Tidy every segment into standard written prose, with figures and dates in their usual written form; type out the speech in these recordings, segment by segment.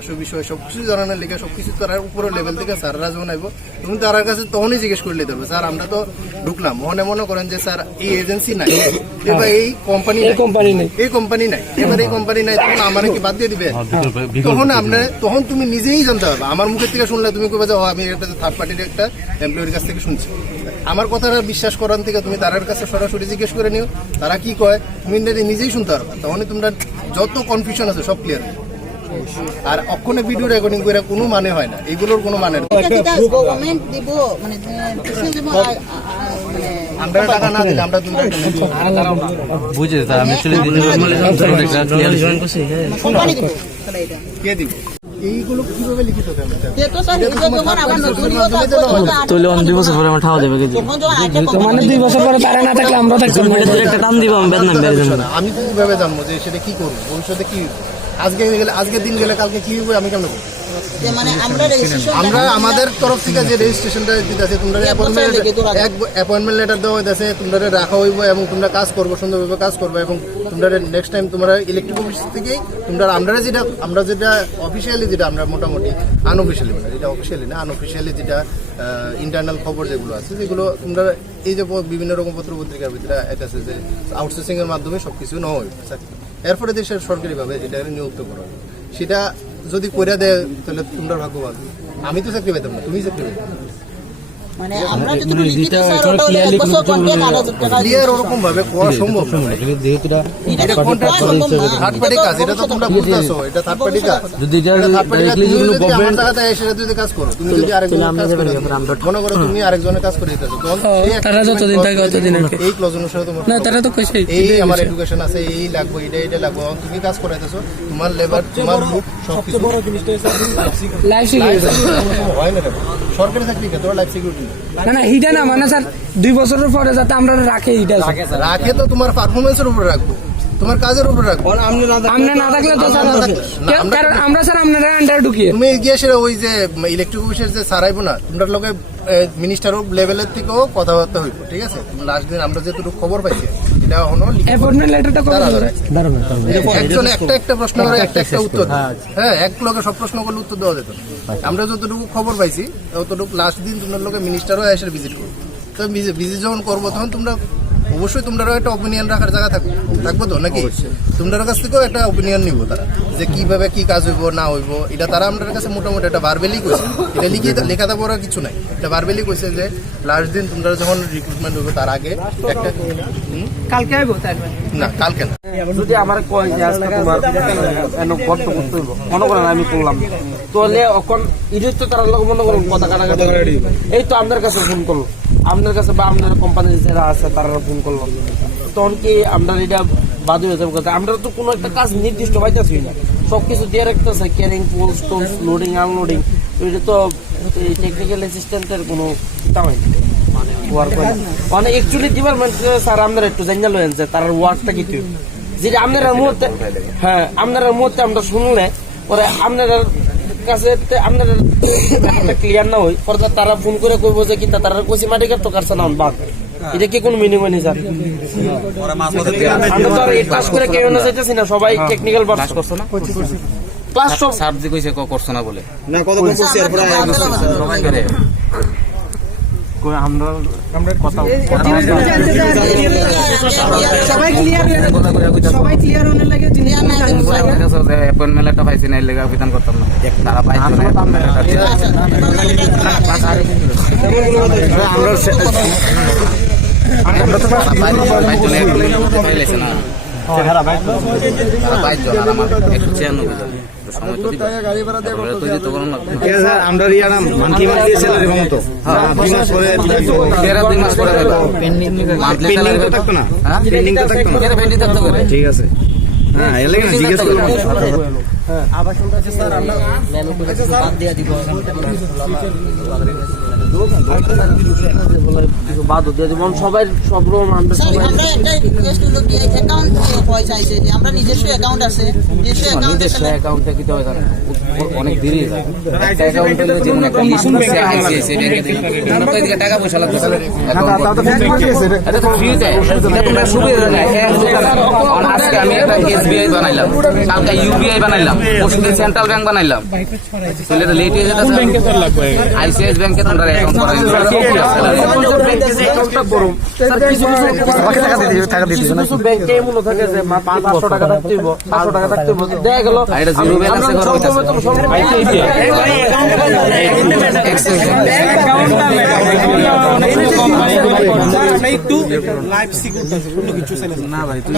আসল বিষয় সবকিছু জানানোর লেগে সবকিছু তার উপরে লেভেল থেকে স্যাররা যখন আইব তুমি তার কাছে তখনই জিজ্ঞেস করলে দেবে স্যার আমরা তো ঢুকলাম মনে করেন যে স্যার এই এজেন্সি নাই এবার এই কোম্পানি নাই এবার এই কোম্পানি নাই তখন আমার কি বাদ দিয়ে দিবে তখন তুমি নিজেই জানতে পারবে। আমার মুখের থেকে শুনলে তুমি কবে যে আমি একটা থার্ড পার্টির একটা এমপ্লয়ের কাছ থেকে শুনছি, আমার কথাটা বিশ্বাস করার থেকে তুমি তার কাছে সরাসরি জিজ্ঞেস করে নিও তারা কি কয়, তুমি নিজেই শুনতে পারবে। তখনই তোমরা যত কনফিউশন আছে সব ক্লিয়ার। আর অক্ষণে ভিডিও রেকর্ডিং করে কোনো মানে হয় না, এগুলোর কোনো মানে নেই। আমরা টাকা না দিলে আমরা বুঝে কে দিব এইগুলো কিভাবে লিখিত আমি কিভাবে জানবো যে সেটা কি করবো ভবিষ্যতে কি আজকের দিন গেলে কালকে কি হবে আমি কেন বলবো? আমরা আমাদের তরফ থেকে যে রেজিস্ট্রেশনটা দিতেছে তোমরা অ্যাপয়েন্টমেন্ট লেটার দেওয়া হইতেছে, তোমরা রাখা হইব এবং তোমরা কাজ করবো সুন্দরভাবে কাজ করবো এবং তোমরা নেক্সট টাইম তোমরা ইলেকট্রিক অফিস থেকেই তোমরা আমরা যেটা অফিসিয়ালি যেটা আমরা মোটামুটি আনঅফিসিয়ালি মানে যেটা অফিসিয়ালি না আনঅফিসিয়ালি যেটা ইন্টারনাল খবর যেগুলো আছে যেগুলো তোমরা এই যে বিভিন্ন রকম পত্র পত্রিকার ভিতরে এটা আছে যে আউটসোর্সিং এর মাধ্যমে সবকিছু নেওয়া হইবে। এরপরে দেশের সরকারিভাবে যেটা নিযুক্ত করা হবে সেটা যদি করে দেয় তাহলে তোমরা ভাগ্যবান। আমি তো চাকরি পেতাম না, তুমি চাকরি পেতাম ওরকম ভাবে করা সম্ভব না। থার্ড পার্টি কাজ এটা তো তোমরা বুঝতেছো, এটা থার্ড পার্টি কাজ। যদি আমার জায়গাতে এসে যদি কাজ করো তুমি যদি আরেকজনের কাজ করে মনে করো তুমি আরেকজনের কাজ করে দিতেছো তারা যতদিন থাকে ততদিন এই ক্লজ অনুসারে তোমার না তারা তো কইছে এই আমার এডুকেশন আছে এই লাগবে এটা লাগবে তুমি কাজ করাইতেছো তোমার লেবার তোমার লুক সবকিছু বড় জিনিসটা লাইফ সিকিউরিটি হয় না সরকারি চাকরি কে তোর লাইফ সিকিউরিটি না হিটা না মানে স্যার 2 বছরের পরে যাতে আমরা রাখে হিটা রাখে তো তোমার পারফরম্যান্সের উপর রাখবো তোমার কাজের উপর রাখবো। আমরা না থাকলে তো স্যার আমরা স্যার আপনারা আন্ডার ঢুকিয়ে তুমি গিয়ে সেটা ওই যে ইলেকট্রিক অফিসের যে সারাইবো না তোমরা লোকে মিনিস্টার লেভেলের থেকেও কথাবার্তা হইব ঠিক আছে। লাস্ট দিন আমরা যেটুকু খবর পাইছি এটা হলো অ্যাপয়েন্টমেন্ট লেটারটা একজন একটা প্রশ্ন করে একটা উত্তর হ্যাঁ এক লোকে সব প্রশ্ন করলে উত্তর দেওয়া যেত। আমরা যতটুকু খবর পাইছি ততটুকু লাস্ট দিন তোমরা লোকে মিনিস্টারও এসে ভিজিট করবো। তো ভিজিট যখন করবো তখন তোমরা অবশ্যই তোমরা একটা ওপিনিয়ন রাখার জায়গা থাকবো তো নাকি তোমাদের কাছ থেকেও একটা ওপিনিয়ন নিব তারা যে কিভাবে কি কাজ হইব না হইব এটা তারা আমাদের কাছে মোটামুটি একটা ভার্বেলি কইছে, এটা লেখাটা পড়ার কিছু নাই, এটা ভার্বেলি কইছে যে লাস্ট দিন তোমরা যখন রিক্রুটমেন্ট হইব তার আগে একটা কালকে আইব না কালকে না যদি আমার কয় যে আজকে তোমার গর্ত করতে হইব মনে করেন আমি করলাম তাহলে এখন ইডিট তো তার লোক মনে করুন কথা কাটাকাটি এই তো আপনার কাছে ফোন করলো আপনার কাছে বা আপনার কোম্পানির যারা আছে তারা ফোন করলো তখন কি আমরা এটা বাদ হয়ে যাবে কথা আমরা তো কোনো একটা কাজ নির্দিষ্ট পাইতেছি না সবকিছু দিয়ে রাখতেছে ক্যারিং পোস্ট লোডিং আনলোডিং এটা তো টেকনিক্যাল অ্যাসিস্ট্যান্টের কোনো হয় না মানে অ্যাকচুয়ালি ডিপার্টমেন্ট স্যার আপনারা একটু জানিয়ে লয়েন যে তার ওয়ার্কটা কি যেটা আপনারা মুহূর্তে হ্যাঁ আপনারা মুহূর্তে আমরা শুনলে পরে আপনারা কাছে আপনার ক্লিয়ার না হই পরে তারা ফোন করে কইব যে কি তারা কইছি মাটি কাটতো কাটছে না বাদ এটা কি কোন মিনিং হয়নি স্যার আমরা তো এই ক্লাস করে কেউ না যাইতেছি না সবাই টেকনিক্যাল ক্লাস করছ না ক্লাস সব স্যার যে কইছে করছ না বলে না কত করছি এরপর সবাই করে আমরা কথা সবাই ক্লিয়ার হতে লাগে জিনিস অ্যাপয়েন্টমেন্ট একটা পাইছি না লাগা বিধান করতাম না তারা পাইছে না আমরা তো পাইছি না আমরা ঠিক আছে হ্যাঁ জিজ্ঞেস বাদ সবাই সব আমরা নিজস্ব অ্যাকাউন্ট আছে নিজস্ব অ্যাকাউন্টে কি অনেক দেরি টাকা পয়সা লাগছে আজকে আমি একটা এসবিআই বানাইলাম কালকে ইউপিআই বানাইলাম বানাইলাম, পরশুদিন সেন্ট্রাল ব্যাংক বানাইলাম, তাহলে তো লেট হয়ে যেতে আইসিআইসি ব্যাংকে তোমরা অ্যাকাউন্ট করাই ব্যাংকে এমন থাকে যে 500 টাকা থাকতে হইব, 500 টাকা থাকতে হইব, দেখা গেল এটা জিরো ব্যালেন্সে করা একটু লাইফ সিকিউর কিছু না ভাই তুই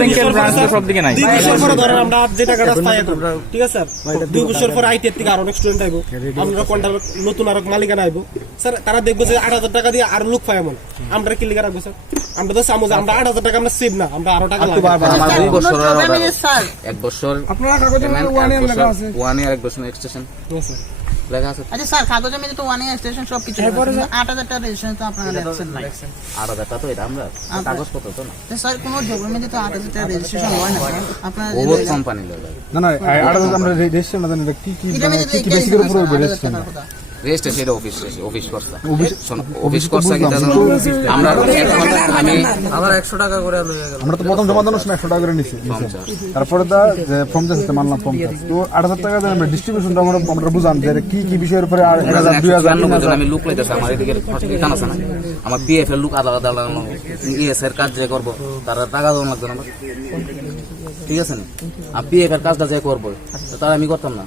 ব্যাংকের ব্রাঞ্চ সব দিকে নাই। 2 বছর পরে ধরেন আমরা যে টাকাটা পাই এখন, ঠিক আছে স্যার, 2 বছর পর আইটি থেকে আরো অনেক স্টুডেন্ট আইবো, আমরা কন্ট্রাক্ট নতুন আরো মালিকানা আইবো স্যার, তারা দেখবো যে 8,000 টাকা দিয়ে আর লোক পাই এমন, আমরা কি লিখে রাখবো স্যার? আমরা তো চামো যে আমরা 8,000 টাকা আমরা সেভ না, আমরা আরো টাকা লাগবে। আমার 2 বছর 1 বছর আপনারা কাগজে 1 ইয়ার 1 বছর এক্সটেনশন লেখা আছে। আচ্ছা স্যার, কাগজে মেঝে তো 1 ইয়ার স্টেশন সব কিছু 8,000 টাকা রেজিস্ট্রেশন তো আপনারা লেখছেন না। 8,000 টাকা তো এটা আমরা কাগজপত্র তো না, স্যার কোনো জবের মেঝে তো 8,000 টাকা রেজিস্ট্রেশন হয় না আপনারা বহুত কোম্পানি লাগে না না 8,000 আমরা রেজিস্ট্রেশন না জানি কি কি এটা মেঝে কি বেসিকের উপর রেজিস্ট্রেশন রেজিস্ট্রেশন সেটা অফিস করছে অফিস করছে কিন্তু আমরা আমি আবার 100 টাকা করে লইয়া গেল। আমরা তো প্রথম জমা দেওয়ার সময় 100 টাকা করে নিছি, তারপরে দা যে ফর্ম দিতে মানলাম ফর্ম তো 8,000 টাকা দিয়ে আমরা ডিস্ট্রিবিউশনটা আমরা বুঝাম যে কি কি বিষয়ের উপরে আর 1,000 2,000 আমি লুক লাইতেছি আমার এদিকে এখানে আছে না, আমার পিএফ এর লুক আলাদা আলাদা ইএস এর কাজ যে করবো তারা টাকা দেওয়া লাগবে না আমার, ঠিক আছে না? আর পিএফ এর কাজটা যে করবো তারা আমি করতাম না,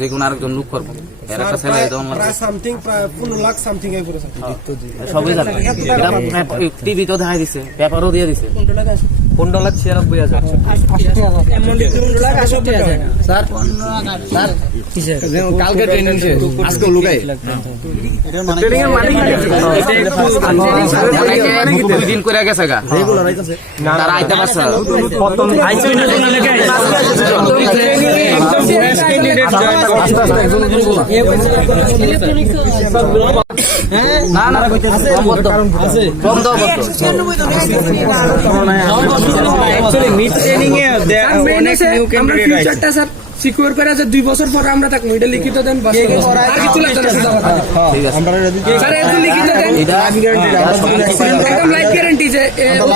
যে কোনো আরেকজন লুক করবো, এর একটা স্যালারি দেওয়া লাগবে সামথিং প্রায় 15 লাখ সামথিং এই করে স্যার, সবই জানে, টিভি তো দেখাই দিছে, পেপারও দিয়ে দিছে। 15,96,000 স্যার কালকে ট্রেনিং শেষ, আজকে লুকাই ট্রেনিং এর মালিক দুই দিন করে গেছে গা, তারা আইতে পারছে প্রথম না না কম দাও মিড ট্রেনিং এ অনেক নিউ ক্যান্ডিডেট আছে সিকিউর করে আছে 2 বছর পর আমরা থাকবো, এটা লিখিত দেন বাস আর কিছু লাগবে না, আমরা স্যার এটা লিখিত দেন, এটা একদম লাইফ গ্যারান্টি যে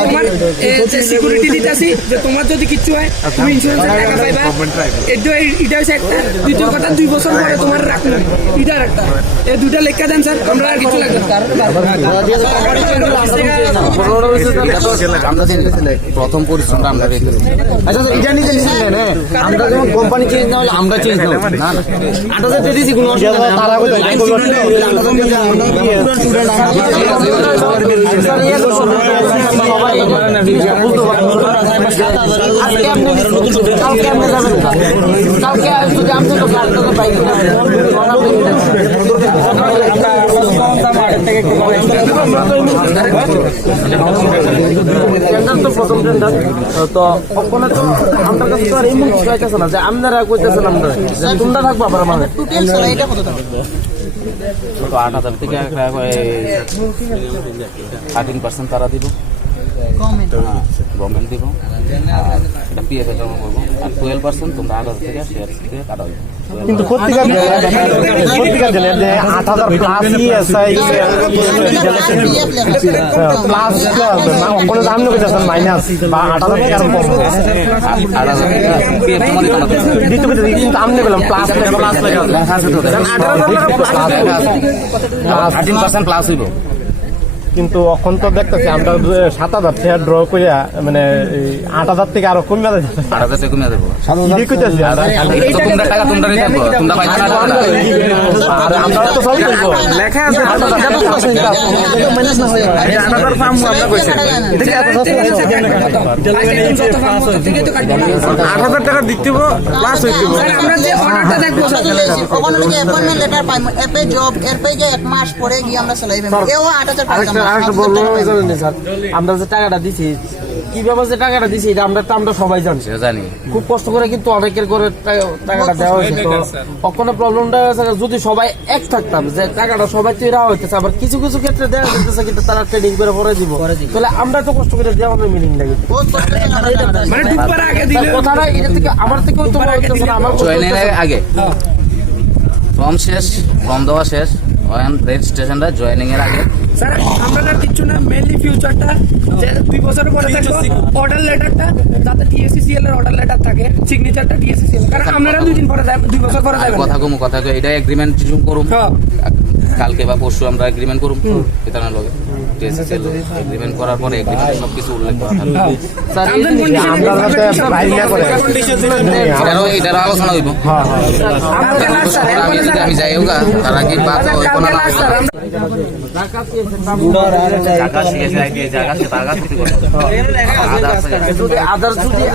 তোমার যে সিকিউরিটি দিতাছি যে তোমার যদি কিছু হয় তুমি ইন্স্যুরেন্সের টাকা পাইবা, এটা হচ্ছে একটা। দ্বিতীয় কথা 2 বছর পরে তোমার রাখবো, এটা একটা, এই দুটা লেখা দেন স্যার, আমরা আর কিছু লাগবে আমরা প্রথম পরিশ্রমটা আমরা রেখেছি। আচ্ছা স্যার এটা নিতে নিছেন না, আমরা যখন কোম্পানি চেঞ্জ না হলে আমরা চেঞ্জ না, না 8,000 টাকা দিছি কোনো অসুবিধা নাই, তারা কই প্রথম টেন্ডার তো ওখানে তো আমার কাছে তো আর এমন কিছু হইতেছে না যে আপনারা কইতেছেন আমরা তোমরা থাকবো আবার মানে টোটাল স্যার এটা কত টাকা? তো 8,000 থেকে 13% তারা দিব, গভর্নমেন্ট দিব, এটা পিএফ জমা করবো, আর 12% তোমরা 8,000 থেকে শেয়ার থেকে কাটা হবে। কিন্তু প্রত্যেকটা জেলে যে 8,000 প্লাস ইএসআই প্লাস না কোনো দাম নেই যাচ্ছে মাইনাস বা 8,000 টাকা কম 8,000 থেকে পিএফ জমা দিতে হবে, দিতে হবে কিন্তু আমি বললাম প্লাস লেখা আছে তো 13% প্লাস হইব। কিন্তু এখন তো দেখতেছি আমরা 7,000 টাকা ড্র করে মানে 8,000 থেকে আরো কমে যাচ্ছে 8,000 থেকে কমিয়ে দেবো, কইতেছি তোমরা টাকা তোমরা নিতে পারবো, তোমরা পাইছো না টাকা। আর আমরা তো সব করব লেখা আছে মাইনাস না হয় 8,000 পাম আমরা কইছি এটা কি 8,000 টাকা দিতে হবে প্লাস হইতে হবে আমরা যে অর্ডারটা দেখবো ওখানে থেকে অ্যাপয়েন্টমেন্ট লেটার পাই, অ্যাপে জব এরপে যে 1 মাস পরে গিয়ে আমরা সেলাই পেমেন্ট এও 8,000 টাকা আরেকটা বলবো জানেন স্যার, আমরা যে টাকাটা দিছি কিভাবে যে টাকাটা দিছি এটা আমরা সবাই জানি, সেটা জানি খুব কষ্ট করে কিন্তু অনেকের করে টাকাটা দেওয়া হয়েছে। তো কখনো প্রবলেমটা যদি সবাই এক থাকতাম যে টাকাটা সবাই তৈরি হইতেছে, আবার কিছু কিছু ক্ষেত্রে দেওয়া যেতেছে কিন্তু তারা ট্রেডিং করে পরে দিব, তাহলে আমরা তো কষ্ট করে দেওয়া আমাদের মিনিং লাগে মানে ঢুকবার আগে দিলে কথাটা এটা থেকে আমার থেকেও তো আমার জয়েনের আগে ফর্ম শেষ, ফর্ম দেওয়া শেষ, রেজিস্ট্রেশনটা জয়েনিং এর আগে স্যার আমরা আর কিচ্ছু না, মেনলি ফিউচারটা যে 2 বছরের পরে থাকবো, অর্ডার লেটারটা যাতে TSCCL এর অর্ডার লেটার থাকে, সিগনেচারটা TSCCL, কারণ আপনারা 2 দিন পরে যাবেন, 2 বছর পরে যাবেন। কথা কই এটা এগ্রিমেন্ট করুম হ্যাঁ। কালকে বা পরশু আমরা এগ্রিমেন্ট করুম এটার লগে TSCCL এগ্রিমেন্ট করার পরে এগ্রিমেন্টে সবকিছু উল্লেখ করা থাকবে। স্যার এই জিনিসটা আমরা এটারও আলোচনা হইব। আমি যদি আমি যাই হোগা তারা কি বাদ হইব না জায়গা শিখেছে জায়গা সে তার কাছ থেকে করবো। আদার্স যদি